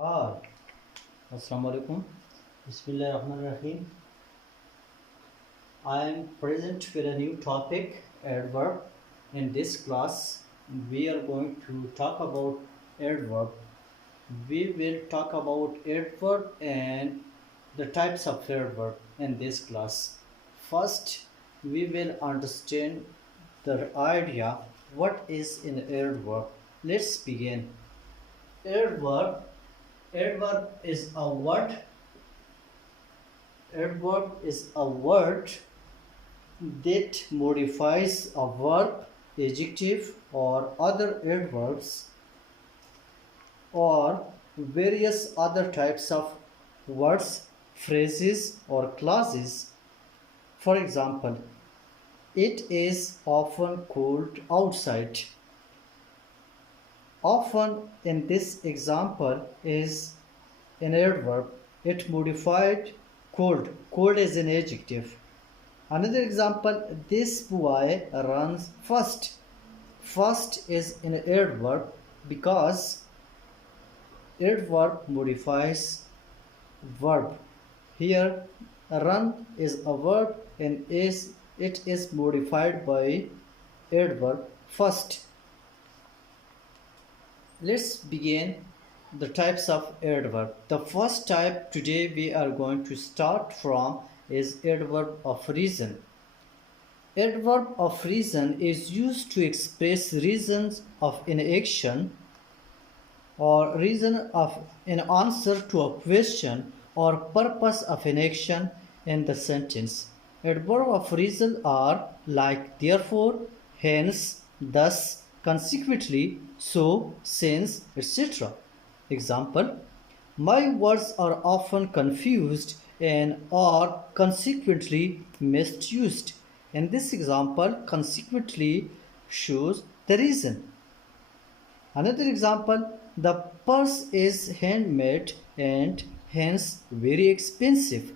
Hi, Assalamu alaikum. Bismillahirrahmanirrahim. I am present with a new topic, adverb. In this class, we are going to talk about adverb. We will talk about adverb and the types of adverb in this class. First, we will understand the idea what is an adverb. Let's begin. Adverb. Adverb is a word. Adverb is a word that modifies a verb, adjective, or other adverbs or various other types of words, phrases, or clauses. For example, it is often cold outside. Often in this example is an adverb. It modified cold. Cold is an adjective. Another example, this boy runs fast. Fast is an adverb because adverb modifies verb. Here, run is a verb and it is modified by adverb first. Let's begin the types of adverb. The first type today we are going to start from is adverb of reason. Adverb of reason is used to express reasons of an action or reason of an answer to a question or purpose of an action in the sentence. Adverb of reason are like therefore, hence, thus, consequently, so, since, etc. Example: my words are often confused and are consequently misused. In this example, consequently shows the reason. Another example, the purse is handmade and hence very expensive.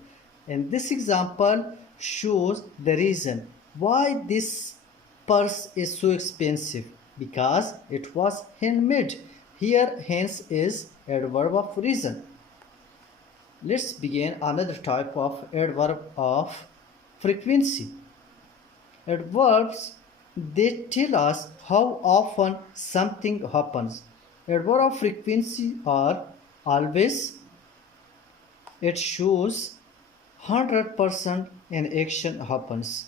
And this example shows the reason why this purse is so expensive, because it was handmade. Here hence is adverb of reason. Let's begin another type of adverb of frequency. Adverbs, they tell us how often something happens. Adverb of frequency are always. It shows 100% an action happens.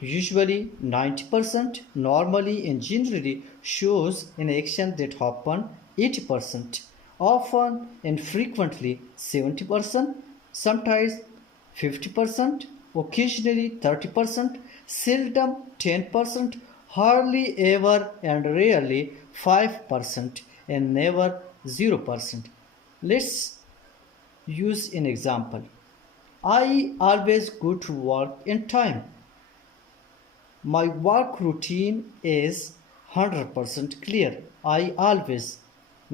Usually 90%, normally and generally shows an action that happen 80%. Often and frequently 70%, sometimes 50%, occasionally 30%, seldom 10%, hardly ever and rarely 5%, and never 0%. Let's use an example. I always go to work in time. My work routine is 100% clear. I always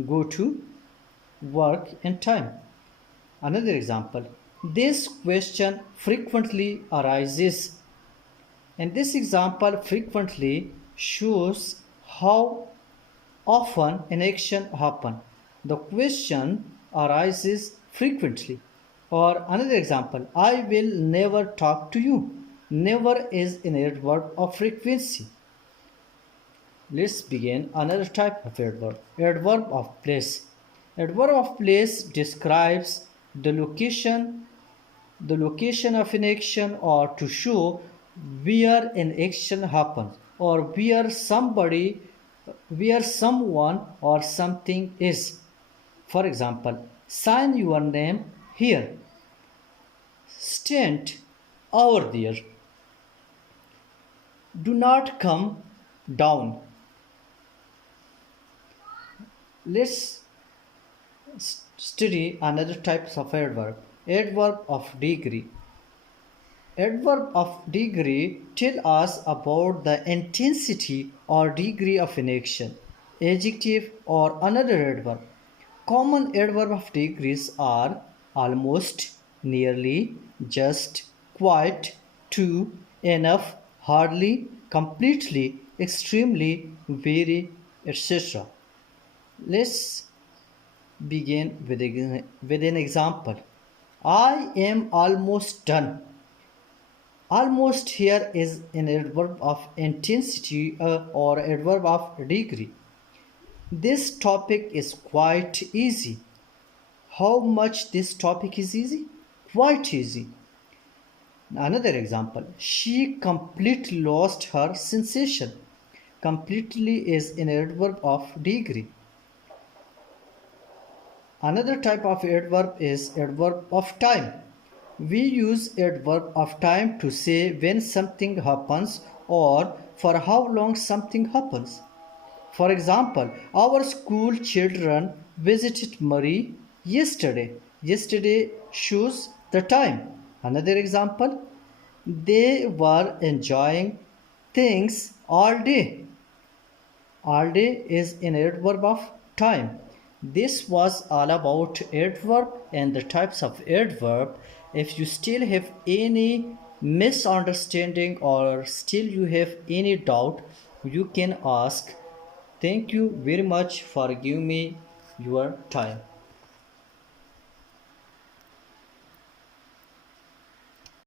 go to work in time. Another example. This question frequently arises. And this example frequently shows how often an action happens. The question arises frequently. Or another example, I will never talk to you. Never is an adverb of frequency. Let's begin another type of adverb. Adverb of place. Adverb of place describes the location of an action or to show where an action happens or where someone or something is. For example, sign your name here. Stand over there. Do not come down. Let's study another types of adverb. Adverb of degree. Adverb of degree tell us about the intensity or degree of an action, adjective or another adverb. Common adverb of degrees are almost, nearly, just, quite, to, enough, hardly, completely, extremely, very, etc. Let's begin with an example. I am almost done. Almost here is an adverb of intensity or adverb of degree. This topic is quite easy. How much this topic is easy? Quite easy. Another example. She completely lost her sensation. Completely is an adverb of degree. Another type of adverb is adverb of time. We use adverb of time to say when something happens or for how long something happens. For example, our school children visited Murray yesterday. Yesterday shows the time. Another example, they were enjoying things all day. All day is an adverb of time. This was all about adverb and the types of adverb. If you still have any misunderstanding or still you have any doubt, you can ask. Thank you very much for giving me your time.